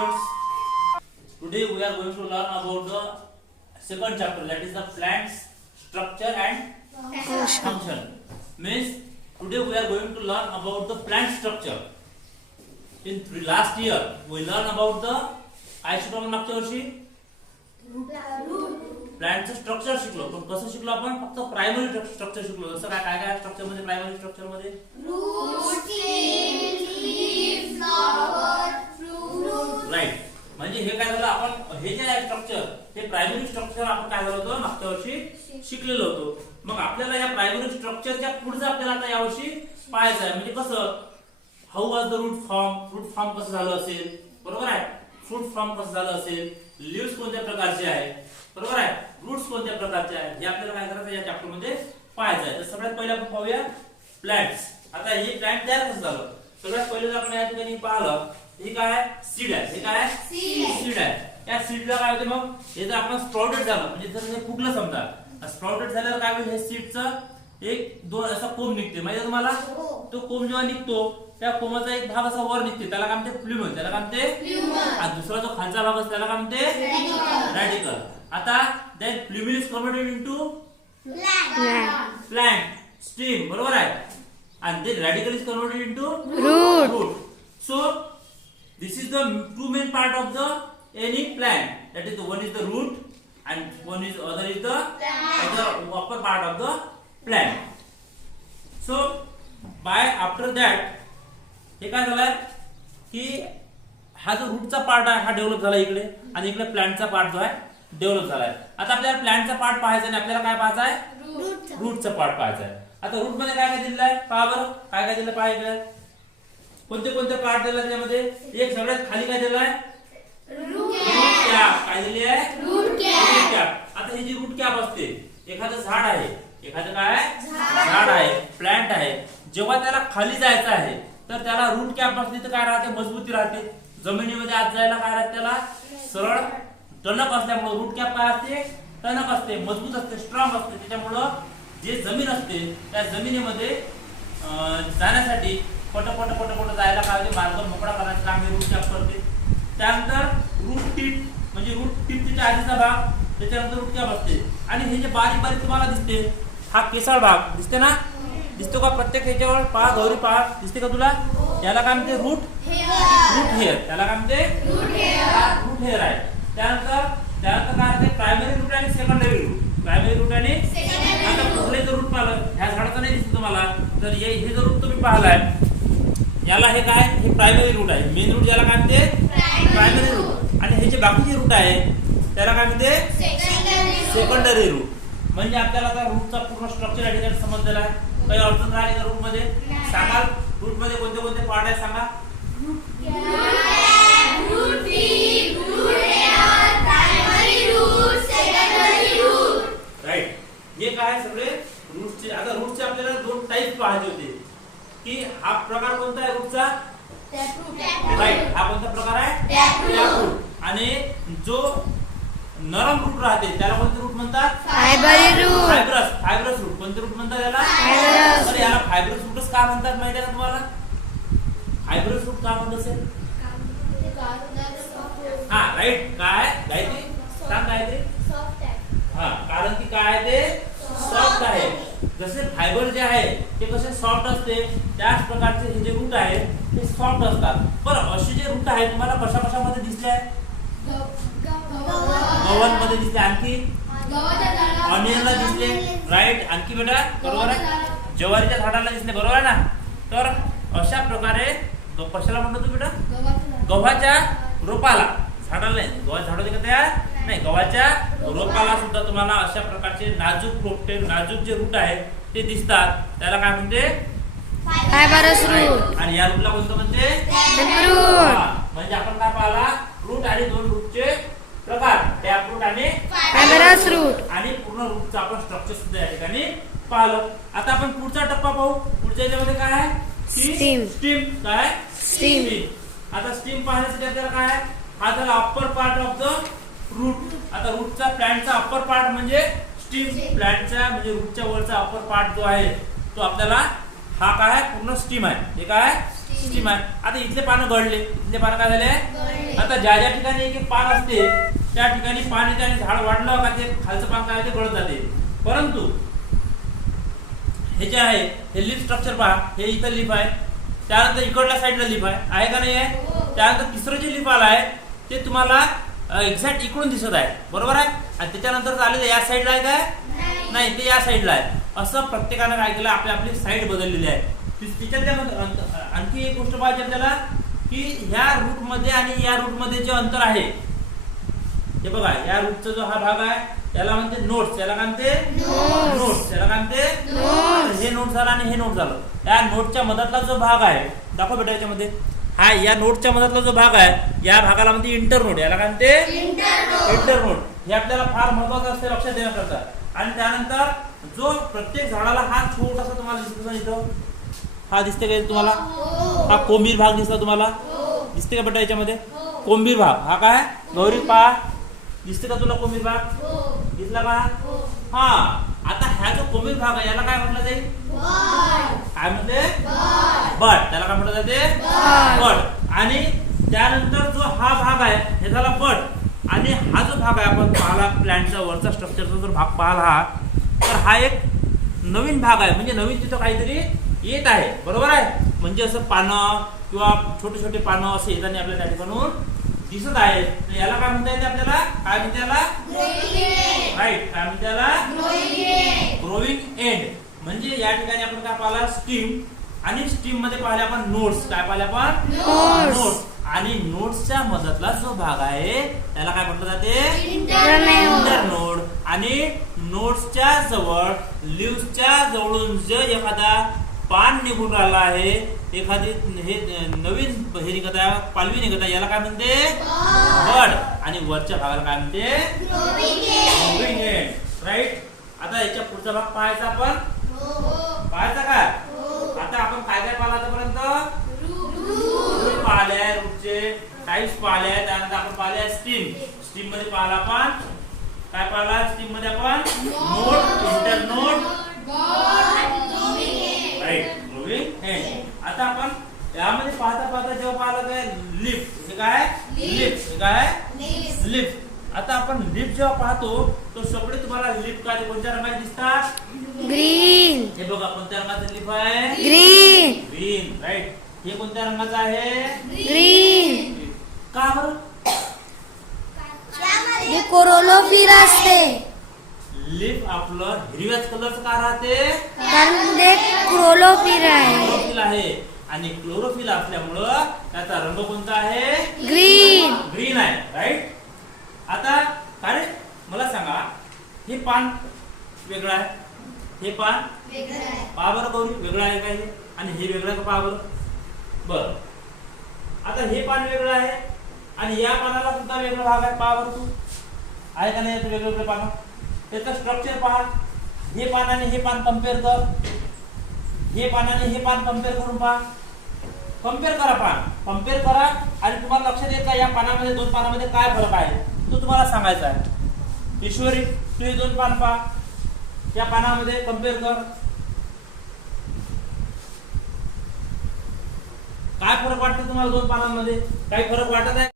students, today we are going to learn about the second chapter, that is the plant's structure and function. Means today we are going to learn about the plant structure. In last year we learn about the काय शिकलो आपण मागच्या वर्षी प्लांटचं structure शिकलो. पण कसं शिकलो आपण? फक्त प्रायमरी स्ट्रक्चर शिकलो. जसं काय काय काय स्ट्रक्चर मध्ये, प्रायमरी स्ट्रक्चर मध्ये root, leaf, flower, fruit. Right. म्हणजे हे काय झालं, आपण हे जे आहे स्ट्रक्चर, हे प्रायमरी स्ट्रक्चर आपण काय झालं होतं मागच्या वर्षी शिकलेलो होतो. मग आपल्याला या प्रायमरी स्ट्रक्चरच्या पुढचं आपल्याला आता यावर्षी पाहायचं आहे. म्हणजे कसं, how was the root form, root form कसं झालं असेल, बरोबर आहे. फ्रूट फॉर्म कसं झालं असेल, लीव्स कोणत्या प्रकारचे आहे, बरोबर आहे, रूट्स कोणत्या प्रकारचे आहेत, हे आपल्याला काय करायचं या चॅप्टर मध्ये पाहायचं आहे. तर सगळ्यात पहिले आपण पाहूया प्लांट्स. आता हे प्लांट तयार कसं झालं, सगळ्यात पहिले आपण या ठिकाणी पाहिलं, हे काय सीड आहे. हे काय सीड आहे. त्या सीडला काय होते, मग हे जर आपण स्प्राउटेड झालं, म्हणजे जर हे फुगलं समजा, स्प्राउटेड झाल्यावर काय होईल, हे सीडचं एक दोन असा कोंब निघते. माहिती तुम्हाला, तो कोंब जेव्हा निघतो त्या कोंबाचा एक भाग असा वर निघते, त्याला काय म्हणते, फ्ल्युमन. त्याला काय म्हणते, आणि दुसरा जो खालचा भाग असतो त्याला काय म्हणते, रॅडिकल. आता then plumule is converted into plant stem, बरोबर आहे. आणि ते radicle is converted into root. So this is the two main part of the any plant, that is the one is the root and one is other is the upper part of the plant. So by after that हे काय झालंय की हा जो रूटचा part आहे हा develop झाला इकडे, आणि इकडे प्लांटचा पार्ट जो आहे डेव्हलप झालाय. आता आपल्याला प्लांटचा पार्ट पाहायचा आणि आपल्याला काय पाहायचं आहे, रूटचा पार्ट पाहायचा आहे. आता रूट मध्ये काय काय दिलेलं आहे पहा बरं, काय काय दिलं पाहायचं, कोणते कोणते पार्ट दिला त्यामध्ये. एक सगळ्यात खाली काय दिलं आहे, रूट कॅप. काय दिली आहे, रूट कॅप. आता ही जी रूट कॅप असते, एखादं झाड आहे, एखादं काय झाड आहे, प्लांट आहे, जेव्हा त्याला खाली जायचं आहे तर त्याला रूट कॅप असली तर काय राहते, मजबूती राहते. जमिनीमध्ये आत जायला काय राहते, त्याला सरळ टणक असल्यामुळे रूट कॅप काय असते, टणक असते, मजबूत असते, स्ट्रॉंग असते. त्याच्यामुळं जे जमीन असते त्या जमिनीमध्ये जाण्यासाठी पट जायला काय होते, मार्ग मोकळा करण्याचं काम हे रूट कॅप करते. त्यानंतर रूट टिप, म्हणजे रूट टिपच्या आधीचा भाग, त्याच्यानंतर रूट कॅप असते. आणि हे जे बारीक बारीक तुम्हाला दिसते, हा केसाळ भाग दिसते ना, दिसतो का प्रत्येक ह्याच्यावर, पहा गौरी पहा, दिसते का तुला, याला काय म्हणते, रूट हेअर. त्याला काय म्हणते, रूट हेअर आहे. त्यानंतर काय असते, प्रायमरी रूट आणि सेकंडरी रूट. प्रायमरी रूट आणि आता कुठले जर रूट पाहिलं, ह्या झाडाचं नाही दिसत तुम्हाला, तर हे जर रूट तुम्ही पाहिलाय, याला हे काय, हे प्रायमरी रूट आहे. मेन रूट याला काय म्हणते, प्रायमरी रूट. आणि हे जे बाकीचे रूट आहे त्याला काय म्हणते, सेकंडरी रूट. म्हणजे आपल्याला आता रूटचा पूर्ण स्ट्रक्चर या ठिकाणी समजलेला आहे. काही अडचण राहिली का रूट मध्ये, सांगाल रूट मध्ये कोणते कोणते पार्ट आहे सांगा. राईट. हे काय सगळे रूटचे. आता रूटचे आपल्याला दोन टाईप पाहायचे होते, की हा प्रकार कोणता आहे रूटचा, राईट, हा कोणता प्रकार आहे, टॅपरूट. आणि जो नरम रूट राहते त्याला कोणते रूट म्हणतात, फायब्रस रूट. कोणते रूट म्हणतात याला, तर याला फायब्रस रूटच का म्हणतात माहिती आहे का तुम्हाला, फायब्रस रूट का म्हणत असेल, हा राईट, काय गायत्री सांग, गायत्री, हा, कारण की काय आहे ते सॉफ्ट आहे. जसे फायबर जे आहे ते कसे सॉफ्ट असते, त्याच प्रकारचे हे जे रूट आहे ते सॉफ्ट असतात. बरं, असे जे रूट आहे तुम्हाला कशा कशामध्ये दिसले आहे, गव्हामध्ये दिसले, आणखी ऑनियनला दिसले, राईट, आणखी बेटा बरोबर आहे, ज्वारीच्या झाडाला दिसले, बरोबर आहे ना. तर अशा प्रकारे कशाला म्हणतो तू बेटा, गव्हाच्या रोपाला, झाडाला नाही, गव्हाच्या झाडाला का तयार नाही, गव्हाच्या रोपाला सुद्धा तुम्हाला अशा प्रकारचे नाजूक रोपटे, नाजूक जे रूट आहे ते दिसतात. त्याला काय म्हणते, फायबरस रूट. आणि या रूटला कोणतं म्हणते, म्हणजे आपण काय पाहिला, रूट आणि दोन रूटचे प्रकार, टॅपरूट आणि फायबरस रूट. आणि पूर्ण रूटचं आपण स्ट्रक्चर सुद्धा या ठिकाणी पाहिलं. आता आपण पुढचा टप्पा पाहू. पुढच्या याच्यामध्ये काय आहे, स्टीम. काय स्टीम. आता स्टीम पाहण्यासाठी आपल्याला काय आहे, हा झाला upper part of the root. आता रूटचा, प्लांटचा अप्पर पार्ट म्हणजे स्टीम. प्लांटचा म्हणजे रूटच्या वरचा अप्पर पार्ट जो आहे तो आपल्याला, हा काय आहे, पूर्ण स्टीम आहे. हे काय स्टीम आहे. आता इथले पानं गळले, इथले पानं काय झाले, आता ज्या ज्या ठिकाणी एक एक पान असते त्या ठिकाणी पाणी त्याने झाड वाढलं का ते खालचं पान काय ते गळत जाते. परंतु हे जे आहे हे लीफ स्ट्रक्चर पहा, हे इथं लीफ आहे, त्यानंतर इकडल्या साईडला लीफ आहे का नाही आहे. त्यानंतर तिसरं जे लीफ आलं आहे ते तुम्हाला एक्झॅक्ट इकडून दिसत आहे, बरोबर आहे. आणि त्याच्यानंतर आलेलं या साईडला आहे काय, नाही ते या साईडला आहे. असं प्रत्येकानं काय केलं, आपली आपली साईड बदललेली आहे. त्याच्यात आणखी एक गोष्ट पाहिजे आपल्याला की ह्या रूट मध्ये आणि या रूट मध्ये जे अंतर आहे, हे बघा या रूटचा जो हा भाग आहे याला म्हणते नोट्स, याला काय म्हणते नोट्स, याला काय म्हणते. हे नोट झालं आणि हे नोट झालं. या नोटच्या मधातला जो भाग आहे, दाखव बेटा याच्यामध्ये, हा या नोटच्या मधातला जो भाग आहे या भागाला म्हणते इंटरनोड, याला काय म्हणते इंटरनोड. हे आपल्याला फार महत्वाचं असते लक्षात देण्याकरता. आणि त्यानंतर जो प्रत्येक झाडाला हा छोटासा तुम्हाला दिसतो इथं, हा दिसते का तुम्हाला, हा कोंबीर भाग दिसला तुम्हाला, दिसते का बेटा याच्यामध्ये कोंबीर भाग, हा काय गौरी पहा, दिसते का तुला कोंबीर भाग, दिसला का. हा आता ह्या जो कोंबीर भाग आहे याला काय म्हटलं जाईल, काय म्हणते बड, त्याला काय म्हटलं जाते बड. आणि त्यानंतर जो हा भाग आहे हे झाला बड. आणि हा जो भाग आहे आपण पाहिला प्लॅन्टचा वरचा स्ट्रक्चरचा जर भाग पाहिला हा, तर हा एक नवीन भाग आहे, म्हणजे नवीन तिथं काहीतरी येत आहे, बरोबर आहे. म्हणजे असं पानं किंवा छोटे छोटे पानं असे येताना आपल्याला त्या ठिकाणून दिसत आहे. याला काय म्हणता येते आपल्याला, काय म्हणते याला, राईट, काय म्हणते याला ग्रोविंग एंड. म्हणजे या ठिकाणी आपण काय पाहिला स्टीम, आणि स्टीम मध्ये पाहिले आपण नोट्स, काय पाहिले आपण नोट्स. आणि नोट्सच्या मधातला जो भाग आहे त्याला काय म्हटलं जाते इंटरनोड. आणि नोट्सच्या जवळ लीव्सच्या जवळून जर एखादा पान निघून राहिला आहे, एखादी हे नवीन हे निघत आहे, पालवी निघत आहे, याला काय म्हणते बड. आणि वरच्या भागाला काय म्हणते ग्रोविंग एंड, राईट. आता याच्या पुढचा भाग पाहायचा आपण, पाहायचा का. आता आपण काय काय पाहिलं आतापर्यंत, रूट पाहिले आहे, रूटचे टाइप्स पाहिले आहे. त्यानंतर आपण पाहिले आहे स्टीम, स्टीम मध्ये पाहिला आपण काय पाहिला, स्टीम मध्ये आपण node, internode, right, growing end. आता आपण यामध्ये पाहता पाहता जेव्हा पाहिलं काय लीफ, हे काय लीफ, हे काय लीफ. आता आपण लीफ जेव्हा पाहतो तो सगळे तुम्हाला लीफ काय कोणत्या रंगाचे दिसतात, ग्रीन. हे बघा कोणत्या रंगाचं लीफ आहे, ग्रीन. Green, right. हे कोणत्या रंगाचं आहे, ग्रीन. का बरं, हे कोरोलोफिर असते, लीफ आपलं हिरव्याच कलरचं का राहते, कारण ते क्रोलोफिर आहे. क्लोरोफिल आहे. आणि क्लोरोफिल असल्यामुळं त्याचा रंग कोणता आहे, ग्रीन. ग्रीन आहे, राईट. आता अरे मला सांगा, हे पान वेगळं आहे, हे पान पहा बरं गौरी वेगळं आहे का हे, आणि हे वेगळं का पहा बरं. बरं आता हे पान वेगळं आहे आणि या पानाला सुद्धा वेगळा भाग आहे, पहा बरं तू आहे का नाही याचं वेगवेगळे पानं. त्याचं स्ट्रक्चर पहा, हे पान आणि हे पान कम्पेअर कर, हे पान आणि हे पान कम्पेअर करून पहा, कम्पेअर करा, पान कम्पेअर करा. आणि तुम्हाला लक्षात येईल का या पानामध्ये दोन पानामध्ये काय फरक आहे तो तुम्हाला सांगायचा आहे. ईश्वरी तू हे दोन पान पहा, या पानामध्ये कम्पेअर कर, काय फरक वाटतो तुम्हाला दोन पानांमध्ये, काही फरक वाटत आहे.